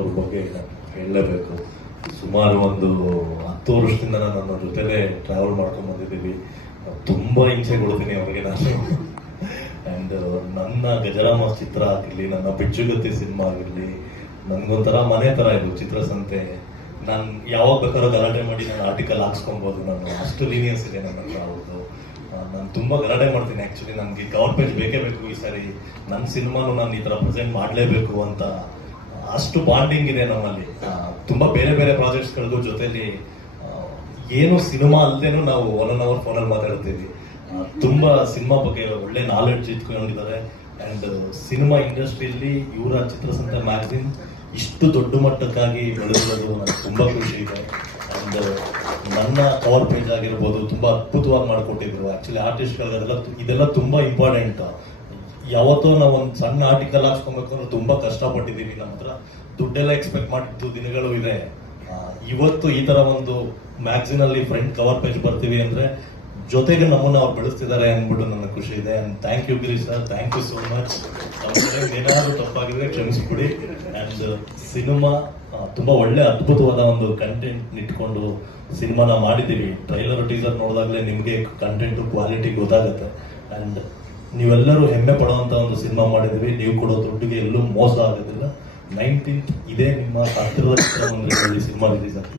ಅವ್ರ ಬಗ್ಗೆ ಹೇಳಲೇಬೇಕು ಸುಮಾರು ಒಂದು ಹತ್ತು ವರ್ಷದಿಂದ ನಾನು ನನ್ನ ಜೊತೆಲೇ ಟ್ರಾವೆಲ್ ಮಾಡ್ಕೊಂಡು ಬಂದಿದ್ದೀವಿ. ತುಂಬ ಹಿಂಸೆ ಕೊಡ್ತೀನಿ ಅವ್ರಿಗೆ ನಾನು. ಆ್ಯಂಡ್ ನನ್ನ ಗಜರಾಮ ಚಿತ್ರ ಆಗಿರಲಿ, ನನ್ನ ಬಿಚ್ಚುಗತ್ತಿ ಸಿನಿಮಾ ಆಗಿರಲಿ, ನನಗೊಂಥರ ಮನೆ ಥರ ಇದು ಚಿತ್ರಸಂತೆ. ನಾನು ಯಾವಾಗ ಬೇಕಾದ್ರೂ ಗಲಾಟೆ ಮಾಡಿ ನಾನು ಆರ್ಟಿಕಲ್ ಹಾಕ್ಸ್ಕೊಬೋದು ನಾನು. ಅಷ್ಟು ಲೀನಿಯನ್ಸ್ ಇದೆ ನನ್ನ ಹತ್ರ ಅವ್ರದ್ದು ನಾನು ತುಂಬ ಗಲಾಟೆ ಮಾಡ್ತೀನಿ ಆ್ಯಕ್ಚುಲಿ ನನಗೆ ಪೇಜ್ ಬೇಕೇ ಬೇಕು ಈ ಸಾರಿ. ನನ್ನ ಸಿನಿಮಾನು ನಾನು ಈ ಥರ ಪ್ರೆಸೆಂಟ್ ಮಾಡಲೇಬೇಕು ಅಂತ ಅಷ್ಟು ಬಾಂಡಿಂಗ್ ಇದೆ ನಮ್ಮಲ್ಲಿ. ತುಂಬಾ ಬೇರೆ ಬೇರೆ ಪ್ರಾಜೆಕ್ಟ್ಸ್ಗಳಿಗೂ ಜೊತೆಲಿ ಏನು ಸಿನಿಮಾ ಅಲ್ಲದೇನು ನಾವು ಒನ್ ಅನ್ ಅವರ್ ಫೋನಲ್ಲಿ ಮಾತಾಡ್ತೀವಿ ತುಂಬಾ ಸಿನಿಮಾ ಬಗ್ಗೆ ಒಳ್ಳೆ ನಾಲೆಡ್ಜ್ ಇಟ್ಕೊಂಡಿದ್ದಾರೆ. ಅಂಡ್ ಸಿನಿಮಾ ಇಂಡಸ್ಟ್ರಿಯಲ್ಲಿ ಇವರ ಚಿತ್ರಸಂತೆ ಮ್ಯಾಗಝಿನ್ ಇಷ್ಟು ದೊಡ್ಡ ಮಟ್ಟಕ್ಕಾಗಿ ಬೆಳೆದಿರೋದು ನನಗೆ ತುಂಬಾ ಖುಷಿ ಇದೆ. ಅಂಡ್ ನನ್ನ ಕವರ್ ಪೇಜ್ ಆಗಿರ್ಬೋದು, ತುಂಬಾ ಅದ್ಭುತವಾಗಿ ಮಾಡಿಕೊಟ್ಟಿದ್ರು. ಆಕ್ಚುಲಿ ಆರ್ಟಿಸ್ಟ್ಗಳಿಗೆಲ್ಲ ಇದೆಲ್ಲ ತುಂಬಾ ಇಂಪಾರ್ಟೆಂಟ್ ಯಾವತ್ತೋ ನಾವು ಒಂದು ಸಣ್ಣ ಆರ್ಟಿಕಲ್ ಹಾಕ್ಸ್ಕೊಬೇಕು ತುಂಬಾ ಕಷ್ಟಪಟ್ಟಿದ್ದೀವಿ ನಮ್ಮ ಹತ್ರ. ದುಡ್ಡೆಲ್ಲ ಎಕ್ಸ್ಪೆಕ್ಟ್ ಮಾಡಿದ್ದು ದಿನಗಳು ಇದೆ. ಇವತ್ತು ಈ ತರ ಒಂದು ಮ್ಯಾಗ್ಝಿನ್ ಅಲ್ಲಿ ಫ್ರಂಟ್ ಕವರ್ ಪೇಜ್ ಬರ್ತೀವಿ ಅಂದ್ರೆ ಜೊತೆಗೆ ನಮ್ಮನ್ನ ಅವ್ರು ಬೆಳೆಸ್ತಿದ್ದಾರೆ ಅಂದ್ಬಿಟ್ಟು ನನ್ನ ಖುಷಿ ಇದೆ. And thank you Girish sir thank you so much ಏನಾದ್ರು ತಪ್ಪಾಗಿದ್ರೆ ಕ್ಷಮಿಸ್ಬಿಡಿ. ಅಂಡ್ ಸಿನಿಮಾ ತುಂಬಾ ಒಳ್ಳೆ ಅದ್ಭುತವಾದ ಒಂದು ಕಂಟೆಂಟ್ ಇಟ್ಕೊಂಡು ಸಿನಿಮಾನ ಮಾಡಿದ್ದೀವಿ. ಟ್ರೈಲರ್ ಟೀಸರ್ ನೋಡಿದಾಗಲೇ ನಿಮಗೆ ಕಂಟೆಂಟ್ ಕ್ವಾಲಿಟಿ ಗೊತ್ತಾಗುತ್ತೆ. ಅಂಡ್ ನೀವೆಲ್ಲರೂ ಹೆಮ್ಮೆ ಪಡುವಂತ ಒಂದು ಸಿನಿಮಾ ಮಾಡಿದ್ವಿ ನೀವು ಕೊಡೋ ದುಡ್ಡಿಗೆ ಎಲ್ಲೂ ಮೋಸ ಆಗೋದಿಲ್ಲ. ನೈನ್ಟೀನ್ತ್ ಇದೇ ನಿಮ್ಮ ಹತ್ತಿರದ ಚಿತ್ರಮಂದಿರದಲ್ಲಿ ಸಿನಿಮಾ ರಿಲೀಸ್ ಆಗ್ತದೆ.